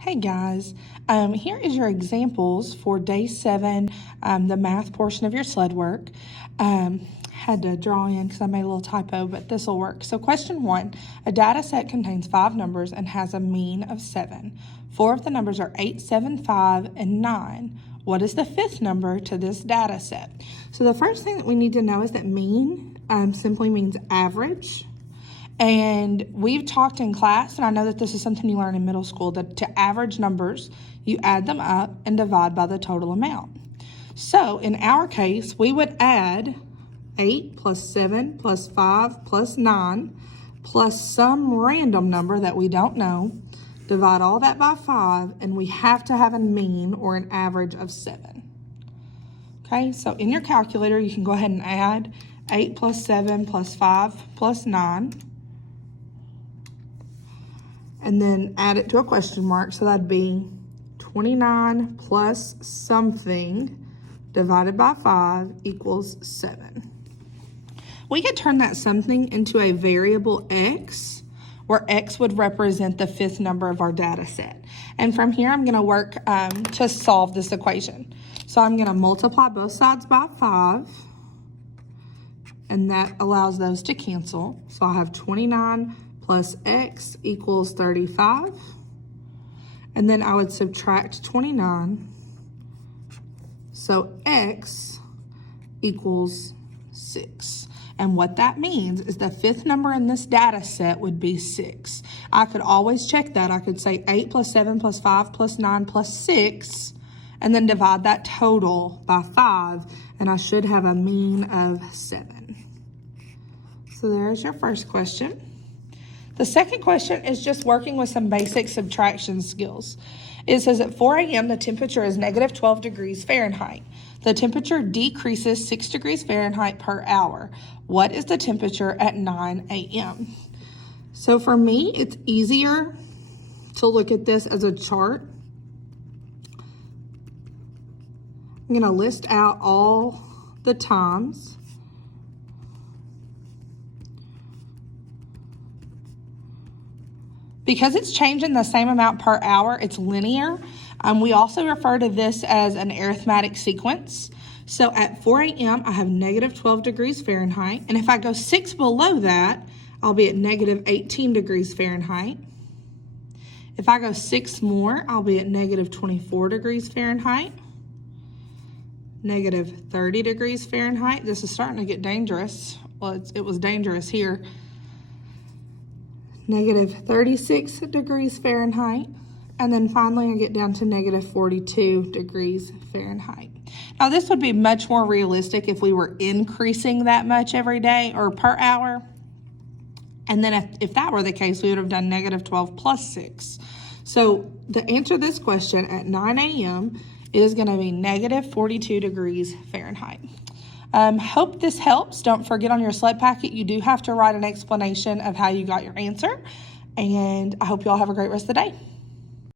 Hey guys, here is your examples for day 7, the math portion of your SLED work. Had to draw in because I made a little typo, but this will work. So question 1, a data set contains 5 numbers and has a mean of 7. 4 of the numbers are 8, 7, 5, and 9. What is the 5th number to this data set? So the first thing that we need to know is that mean simply means average. And we've talked in class, and I know that this is something you learn in middle school, that to average numbers, you add them up and divide by the total amount. So in our case, we would add 8 plus 7 plus 5 plus 9 plus some random number that we don't know, divide all that by 5, and we have to have a mean or an average of 7. Okay, so in your calculator, you can go ahead and add 8 plus 7 plus 5 plus 9. And then add it to a question mark, so that'd be 29 plus something divided by 5 equals 7. We could turn that something into a variable x, where x would represent the 5th number of our data set. And from here, I'm going to work to solve this equation. So I'm going to multiply both sides by 5, and that allows those to cancel. So I have 29 plus x equals 35, and then I would subtract 29, so x equals 6. And what that means is the 5th number in this data set would be 6. I could always check that. I could say 8 plus 7 plus 5 plus 9 plus 6, and then divide that total by 5, and I should have a mean of 7. So there's your first question. The second question is just working with some basic subtraction skills. It says at 4 a.m. the temperature is negative 12 degrees Fahrenheit. The temperature decreases 6 degrees Fahrenheit per hour. What is the temperature at 9 a.m.? So for me, it's easier to look at this as a chart. I'm going to list out all the times. Because it's changing the same amount per hour, it's linear. We also refer to this as an arithmetic sequence. So at 4 a.m., I have negative 12 degrees Fahrenheit. And if I go 6 below that, I'll be at negative 18 degrees Fahrenheit. If I go 6 more, I'll be at negative 24 degrees Fahrenheit. Negative 30 degrees Fahrenheit. This is starting to get dangerous. Well, it was dangerous here. Negative 36 degrees Fahrenheit, and then finally I get down to negative 42 degrees Fahrenheit. Now this would be much more realistic if we were increasing that much every day or per hour, and then if that were the case, we would have done negative 12 plus 6. So the answer to this question at 9 a.m. is going to be negative 42 degrees Fahrenheit. Hope this helps. Don't forget on your SLED packet, you do have to write an explanation of how you got your answer. And I hope you all have a great rest of the day.